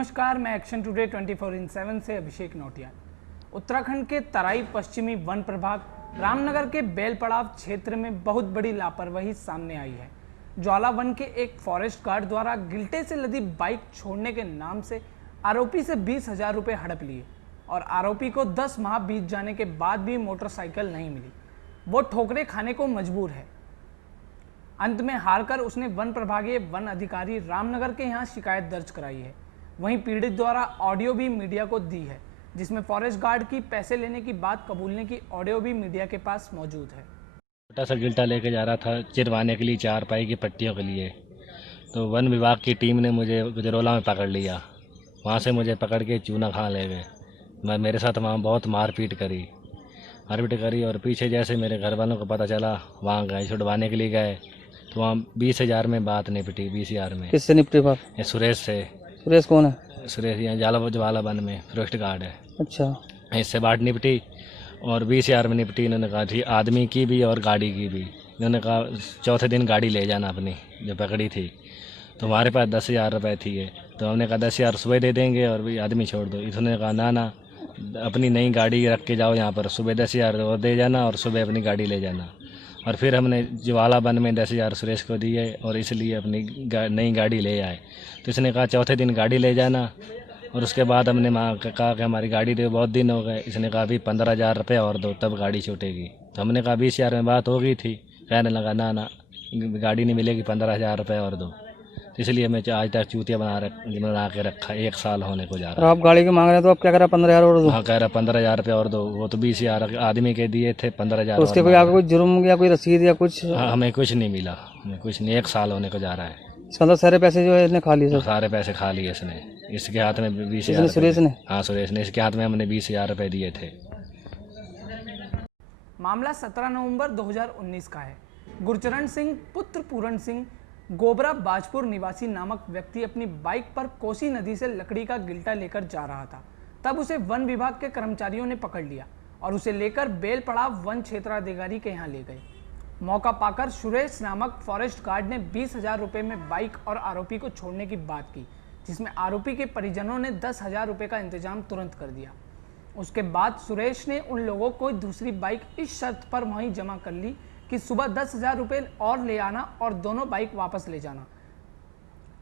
नमस्कार, मैं action today 24/7 से अभिषेक नोटियाल। उत्तराखंड के तराई पश्चिमी वन प्रभाग रामनगर के बेलपड़ाव क्षेत्र में बहुत बड़ी लापरवाही सामने आई है। ज्वाला वन के एक फॉरेस्ट गार्ड द्वारा गिल्टे से लदी बाइक छोड़ने के नाम से आरोपी से 20,000 रुपये हड़प लिए और आरोपी को 10 माह बीत जाने के बाद भी मोटरसाइकिल नहीं मिली। वो ठोकरें खाने को मजबूर है। अंत में हारकर उसने वन प्रभागीय वन अधिकारी रामनगर के यहाँ शिकायत दर्ज कराई है। वहीं पीड़ित द्वारा ऑडियो भी मीडिया को दी है, जिसमें फॉरेस्ट गार्ड की पैसे लेने की बात कबूलने की ऑडियो भी मीडिया के पास मौजूद है। छोटा सा गिल्टा लेके जा रहा था चिरवाने के लिए, चारपाई की पट्टियों के लिए। तो वन विभाग की टीम ने मुझे गुजरोला में पकड़ लिया। वहाँ से मुझे पकड़ के चूना खां ले गए। मेरे साथ वहाँ बहुत मारपीट करी और पीछे जैसे मेरे घर वालों को पता चला, वहाँ गए छुड़वाने के लिए गए तो वहाँ 20,000 में बात निपटी। 20,000 में। किससे निपटी बात? ये सुरेश से। सुरेश कौन है? सुरेश यहाँ ज्वाला वन में फॉरेस्ट गार्ड है। अच्छा। इससे बात निपटी और 20,000 में निपटी। इन्होंने कहा थी आदमी की भी और गाड़ी की भी। इन्होंने कहा चौथे दिन गाड़ी ले जाना अपनी जो पकड़ी थी। तो हमारे पास 10,000 रुपये थी ये। तो हमने कहा 10,000 सुबह दे देंगे और भी आदमी छोड़ दो। इन्होंने कहा ना अपनी नई गाड़ी रख के जाओ यहाँ पर, सुबह 10,000 और दे जाना और सुबह अपनी गाड़ी ले जाना। और फिर हमने ज्वाला वन में 10,000 सुरेश को दिए और इसलिए अपनी नई गाड़ी ले आए। तो इसने कहा चौथे दिन गाड़ी ले जाना और उसके बाद हमने कहा कि हमारी गाड़ी दे, बहुत दिन हो गए। इसने कहा अभी 15,000 रुपये और दो तब गाड़ी छूटेगी। तो हमने कहा 20,000 में बात हो गई थी। कहने लगा ना गाड़ी नहीं मिलेगी, 15,000 रुपये और दो। तो इसलिए मैं आज तक चूतिया बना के रखा। 1 साल होने को जा रहा है। आप गाड़ी के मांग रहे हैं तो आप क्या कह रहा 15,000 और दो? हाँ, कह रहा 15,000 रुपये और दो। वो तो 20,000 आदमी के दिए थे, 15,000। तो उसके कोई आपको कोई जुर्म या कोई रसीद या कुछ? हाँ, हमें कुछ नहीं मिला, हमें कुछ नहीं। 1 साल होने को जा रहा है। इसका मतलब सारे पैसे जो है इसने खा लिए? सारे पैसे खा लिए इसने। इसके हाथ में 20,000। सुरेश ने? हाँ, सुरेश ने। इसके हाथ में हमने 20,000 रुपये दिए थे। मामला 17 नवंबर 2019 का है। गुरचरण सिंह पुत्र पूरण सिंह गोबरा बाजपुर निवासी नामक व्यक्ति अपनी बाइक पर कोसी नदी से लकड़ी का गिल्टा लेकर जा रहा था। तब उसे वन विभाग के कर्मचारियों ने पकड़ लिया और उसे लेकर बेलपड़ाव वन क्षेत्राधिकारी के यहाँ ले गए। मौका पाकर सुरेश नामक फॉरेस्ट गार्ड ने 20,000 रुपये में बाइक और आरोपी को छोड़ने की बात की, जिसमें आरोपी के परिजनों ने 10,000 रुपये का इंतजाम तुरंत कर दिया। उसके बाद सुरेश ने उन लोगों को दूसरी बाइक इस शर्त पर वहीं जमा कर ली कि सुबह 10,000 रुपये और ले आना और दोनों बाइक वापस ले जाना।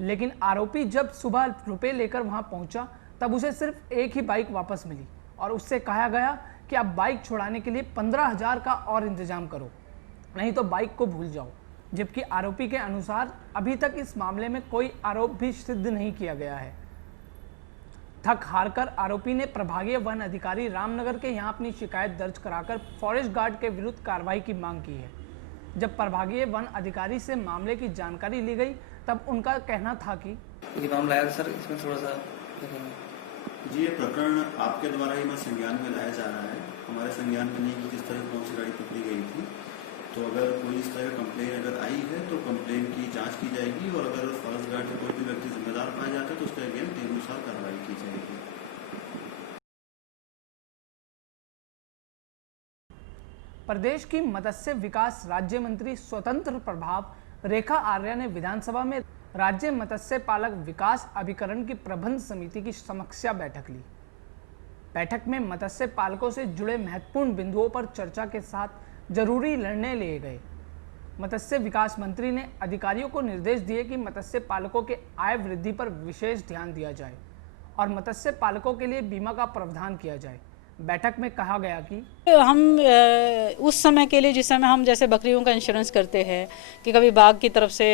लेकिन आरोपी जब सुबह रुपये लेकर वहां पहुंचा तब उसे सिर्फ एक ही बाइक वापस मिली और उससे कहा गया कि आप बाइक छुड़ाने के लिए 15,000 का और इंतजाम करो, नहीं तो बाइक को भूल जाओ। जबकि आरोपी के अनुसार अभी तक इस मामले में कोई आरोप भी सिद्ध नहीं किया गया है। थक हारकर आरोपी ने प्रभागीय वन अधिकारी रामनगर के यहाँ अपनी शिकायत दर्ज कराकर फॉरेस्ट गार्ड के विरुद्ध कार्रवाई की मांग की है। जब प्रभागीय वन अधिकारी से मामले की जानकारी ली गई तब उनका कहना था कि ये मामला है सर, इसमें थोड़ा सा जी, ये प्रकरण आपके द्वारा ही मैं संज्ञान में लाया जा रहा है। हमारे संज्ञान में नहीं कि किस तरह कौन सी गाड़ी पकड़ी गई थी। तो अगर कोई इस तरह कंप्लेन अगर आई है तो कंप्लेन की जांच की जाएगी और अगर फॉरेस्ट गार्ड से कोई भी व्यक्ति जिम्मेदार पाया जाता है तो उसके अगेंस्ट नियमानुसार कार्रवाई की जाएगी। प्रदेश की मत्स्य विकास राज्य मंत्री स्वतंत्र प्रभाव रेखा आर्या ने विधानसभा में राज्य मत्स्य पालक विकास अभिकरण की प्रबंध समिति की समीक्षा बैठक ली। बैठक में मत्स्य पालकों से जुड़े महत्वपूर्ण बिंदुओं पर चर्चा के साथ जरूरी निर्णय लिए गए। मत्स्य विकास मंत्री ने अधिकारियों को निर्देश दिए कि मत्स्य पालकों के आय वृद्धि पर विशेष ध्यान दिया जाए और मत्स्य पालकों के लिए बीमा का प्रावधान किया जाए। बैठक में कहा गया कि हम उस समय के लिए जिस समय हम जैसे बकरियों का इंश्योरेंस करते हैं कि कभी बाघ की तरफ से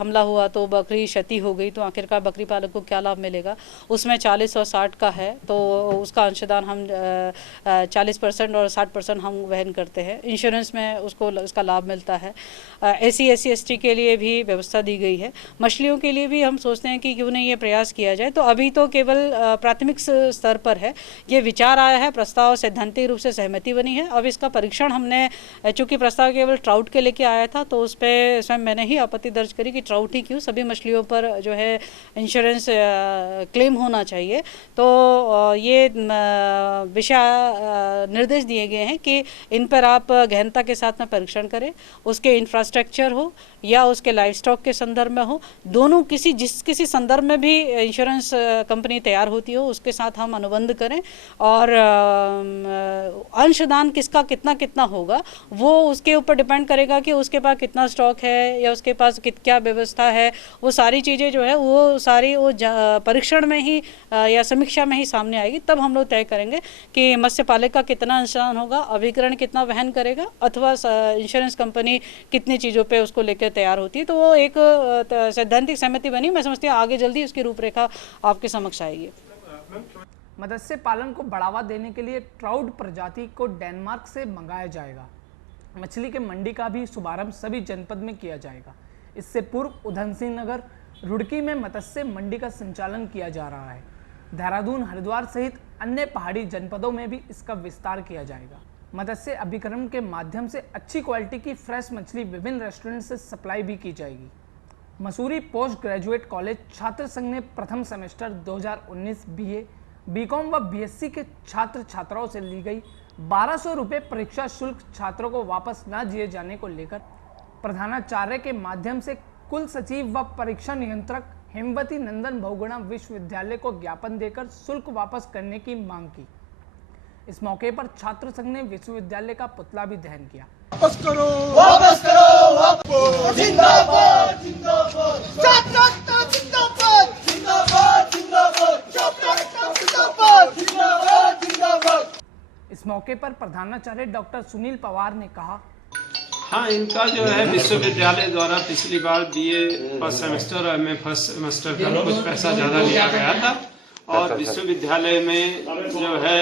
हमला हुआ तो बकरी क्षति हो गई तो आखिरकार बकरी पालक को क्या लाभ मिलेगा, उसमें 40 और 60 का है तो उसका अंशदान हम 40% और 60% हम वहन करते हैं। इंश्योरेंस में उसको उसका लाभ मिलता है। SC ST के लिए भी व्यवस्था दी गई है। मछलियों के लिए भी हम सोचते हैं कि क्यों नहीं ये प्रयास किया जाए। तो अभी तो केवल प्राथमिक स्तर पर है, ये विचार आया है। है प्रस्ताव सैद्धांतिक रूप से सहमति बनी है। अब इसका परीक्षण हमने, चूंकि प्रस्ताव केवल ट्राउट के लेके आया था, तो उस पर स्वयं मैंने ही आपत्ति दर्ज करी कि ट्राउट ही क्यों, सभी मछलियों पर जो है इंश्योरेंस क्लेम होना चाहिए। तो ये विषय निर्देश दिए गए हैं कि इन पर आप गहनता के साथ में परीक्षण करें, उसके इंफ्रास्ट्रक्चर हो या उसके लाइफ स्टॉक के संदर्भ में हो, दोनों किसी संदर्भ में भी इंश्योरेंस कंपनी तैयार होती हो उसके साथ हम अनुबंध करें, और अंशदान किसका कितना कितना होगा वो उसके ऊपर डिपेंड करेगा कि उसके पास कितना स्टॉक है या उसके पास क्या व्यवस्था है। वो सारी चीज़ें जो है वो सारी वो परीक्षण में ही या समीक्षा में ही सामने आएगी, तब हम लोग तय करेंगे कि मत्स्य पालक का कितना अंशदान होगा, अभिकरण कितना वहन करेगा, अथवा इंश्योरेंस कंपनी कितनी चीज़ों पे उसको लेकर तैयार होती है। तो वो एक सैद्धांतिक सहमति बनी। मैं समझती हूँ आगे जल्दी उसकी रूपरेखा आपके समक्ष आएगी। मत्स्य पालन को बढ़ावा देने के लिए ट्राउट प्रजाति को डेनमार्क से मंगाया जाएगा। मछली के मंडी का भी शुभारंभ सभी जनपद में किया जाएगा। इससे पूर्व उधम सिंह नगर, रुड़की में मत्स्य मंडी का संचालन किया जा रहा है। देहरादून, हरिद्वार सहित अन्य पहाड़ी जनपदों में भी इसका विस्तार किया जाएगा। मत्स्य अभिकरण के माध्यम से अच्छी क्वालिटी की फ्रेश मछली विभिन्न रेस्टोरेंट से सप्लाई भी की जाएगी। मसूरी पोस्ट ग्रेजुएट कॉलेज छात्र संघ ने प्रथम सेमेस्टर 2019 बीए, बीकॉम व बीएससी के छात्र छात्राओं से ली गई 1200 रुपये परीक्षा शुल्क छात्रों को वापस न दिए जाने को लेकर प्रधानाचार्य के माध्यम से कुल सचिव व परीक्षा नियंत्रक हेमवती नंदन बहुगुणा विश्वविद्यालय को ज्ञापन देकर शुल्क वापस करने की मांग की। इस मौके पर छात्र संघ ने विश्वविद्यालय का पुतला भी दहन किया। वापस करो, वापस करो, वापस जिंदाबाद, जिंदाबाद, जिंदाबाद, जिंदाबाद, जिंदाबाद, जिंदाबाद, जिंदाबाद, जिंदाबाद। इस मौके पर प्रधानाचार्य डॉक्टर सुनील पवार ने कहा, हाँ, इनका जो है विश्वविद्यालय द्वारा पिछली बार बीए फर्स्ट सेमेस्टर और एमए फर्स्ट सेमेस्टर का कुछ पैसा ज़्यादा लिया गया था, और विश्वविद्यालय में जो है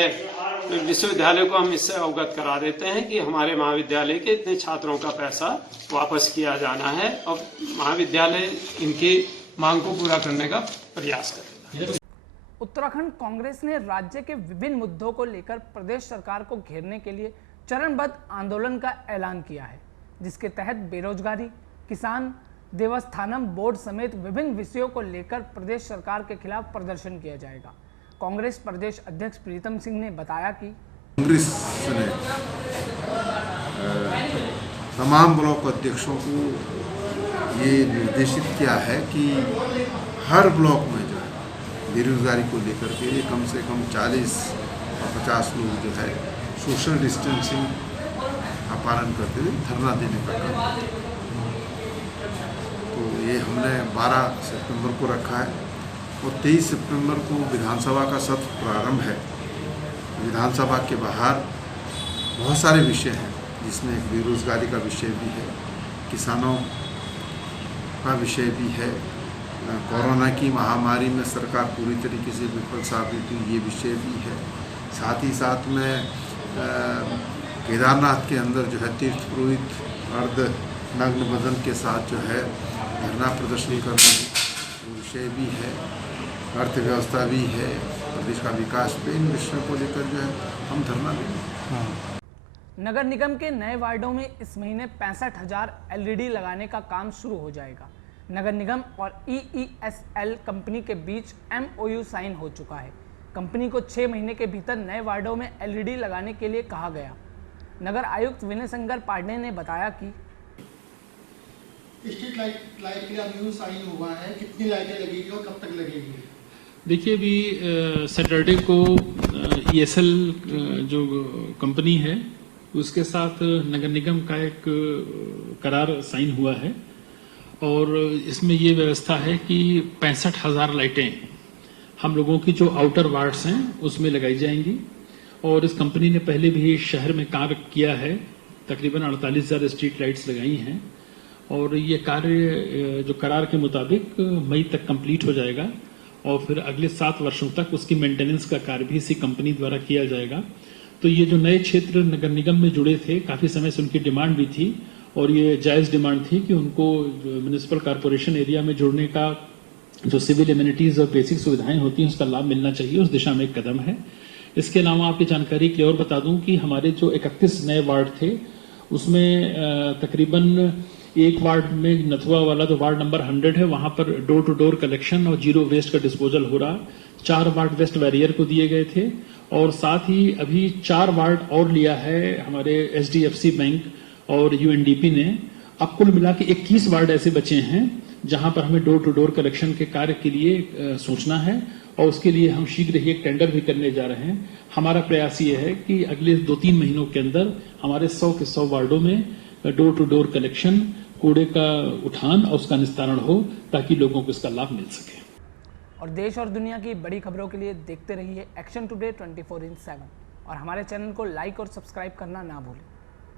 विश्वविद्यालय को हम इससे अवगत करा देते हैं कि हमारे महाविद्यालय के इतने छात्रों का पैसा वापस किया जाना है, और महाविद्यालय इनकी मांग को पूरा करने का प्रयास करेगा। उत्तराखंड कांग्रेस ने राज्य के विभिन्न मुद्दों को लेकर प्रदेश सरकार को घेरने के लिए चरणबद्ध आंदोलन का ऐलान किया है, जिसके तहत बेरोजगारी, किसान, देवस्थानम बोर्ड समेत विभिन्न विषयों को लेकर प्रदेश सरकार के खिलाफ प्रदर्शन किया जाएगा। कांग्रेस प्रदेश अध्यक्ष प्रीतम सिंह ने बताया कि कांग्रेस ने तमाम ब्लॉक अध्यक्षों को ये निर्देशित किया है कि हर ब्लॉक में जो है बेरोजगारी को लेकर के कम से कम 40 और 50 लोग जो है सोशल डिस्टेंसिंग का पालन करते हुए धरना देने का काम। तो ये हमने 12 सितंबर को रखा है, और 23 सितंबर को विधानसभा का सत्र प्रारंभ है। विधानसभा के बाहर बहुत सारे विषय हैं, जिसमें एक बेरोजगारी का विषय भी है, किसानों का विषय भी है, कोरोना की महामारी में सरकार पूरी तरीके से विफल साबित हुई, ये विषय भी है। साथ ही साथ में केदारनाथ के अंदर जो है तीर्थ पुरोहित अर्ध नग्न बदन के साथ जो है धरना प्रदर्शन करना विषय भी है, अर्थव्यवस्था भी है, प्रदेश का विकास पे, इन विषयों को लेकर जो है हम धरना देंगे। नगर निगम के नए वार्डों में इस महीने 65,000 एलईडी लगाने का काम शुरू हो जाएगा। नगर निगम और EESL कंपनी के बीच MOU साइन हो चुका है। कंपनी को 6 महीने के भीतर नए वार्डों में एलईडी लगाने के लिए कहा गया। नगर आयुक्त विनय शंकर पांडे ने बताया कि स्ट्रीट लाइट के लिए MOU साइन हुआ है, कितनी लाइटें लगेगी और कब तक लगेगी? देखिए, अभी सैटरडे को ESL जो कंपनी है उसके साथ नगर निगम का एक करार साइन हुआ है, और इसमें ये व्यवस्था है कि 65,000 लाइटें हम लोगों की जो आउटर वार्ड्स हैं उसमें लगाई जाएंगी। और इस कंपनी ने पहले भी शहर में कार्य किया है, तकरीबन 48,000 स्ट्रीट लाइट्स लगाई हैं, और ये कार्य जो करार के मुताबिक मई तक कंप्लीट हो जाएगा, और फिर अगले 7 वर्षों तक उसकी मेंटेनेंस का कार्य भी इसी कंपनी द्वारा किया जाएगा। तो ये जो नए क्षेत्र नगर निगम में जुड़े थे, काफ़ी समय से उनकी डिमांड भी थी, और ये जायज़ डिमांड थी कि उनको म्यूनिसिपल कॉरपोरेशन एरिया में जुड़ने का जो सिविल एमिनिटीज़ और बेसिक सुविधाएं होती हैं उसका लाभ मिलना चाहिए। उस दिशा में एक कदम है। इसके अलावा आपकी जानकारी के लिए और बता दूं कि हमारे जो 31 नए वार्ड थे उसमें तकरीबन एक वार्ड में नथुआ वाला जो वार्ड नंबर 100 है वहां पर डोर टू डोर कलेक्शन और जीरो वेस्ट का डिस्पोजल हो रहा। 4 वार्ड वेस्ट वैरियर को दिए गए थे और साथ ही अभी 4 वार्ड और लिया है हमारे HDFC बैंक और UNDP ने। अब कुल मिला के 21 वार्ड ऐसे बचे हैं जहां पर हमें डोर टू डोर कलेक्शन के कार्य के लिए सोचना है और उसके लिए हम शीघ्र ही एक टेंडर भी करने जा रहे हैं। हमारा प्रयास ये है कि अगले 2-3 महीनों के अंदर हमारे 100 के 100 वार्डों में डोर टू डोर कलेक्शन, कूड़े का उठान और उसका निस्तारण हो ताकि लोगों को इसका लाभ मिल सके। और देश और दुनिया की बड़ी खबरों के लिए देखते रहिए एक्शन टुडे 24/7 और हमारे चैनल को लाइक और सब्सक्राइब करना ना भूलें।